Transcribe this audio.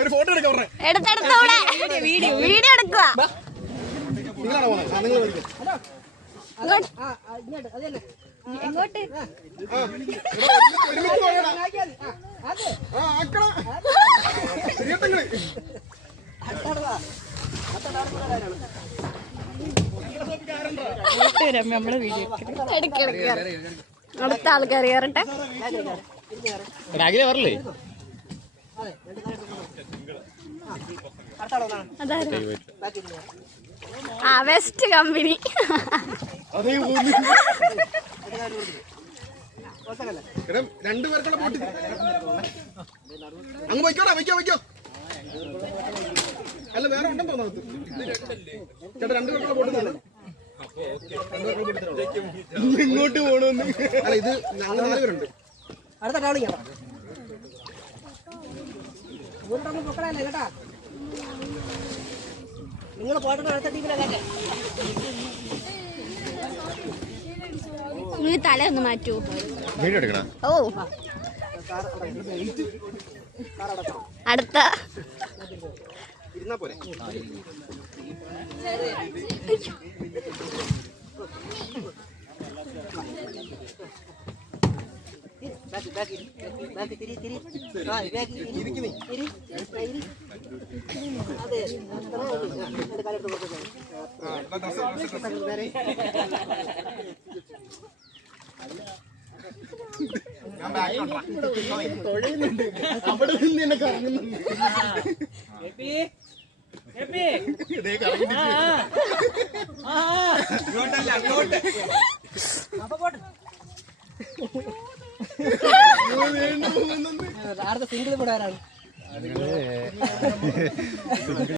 ഒരു ഫോട്ടോ എടുക്കാം. വീഡിയോ എടുക്കുക. എങ്ങോട്ട്? നമ്മള് വീഡിയോ അടുത്ത ആൾക്കാർ കയറട്ടെ. വരല്ലേ? ആ വെസ്റ്റ് കമ്പനി. രണ്ടുപേർക്കുള്ള പോട്ടി അങ്ങ് വയ്ക്കോടാ. വയ്ക്കോ. അല്ല വേറെ ഉണ്ടെന്ന് തോന്നുന്നത്. ചേട്ടാ രണ്ടുപേർക്കുള്ള പോട്ടി ഇങ്ങോട്ട് പോണെന്ന്. അല്ല ഇത് ഞങ്ങൾ 4 പേരുണ്ട്. അടുത്ത ടൗണിൽ പൊക്കടല്ലേ കേട്ടാ. നിങ്ങൾ പോയിട്ട് അടുത്ത ടീമിലെ കേട്ടെ. നീ തല ഒന്ന് മാറ്റൂ. വീഡിയോ എടുക്കണ. ഓ അടുത്ത ഇരുന്നാ പോരെ. അവിടെ നിന്ന് എന്നെ കറങ്ങുന്നുണ്ട്. അടുത്ത സിംഗിൾ കൂടെ ആരാണ്?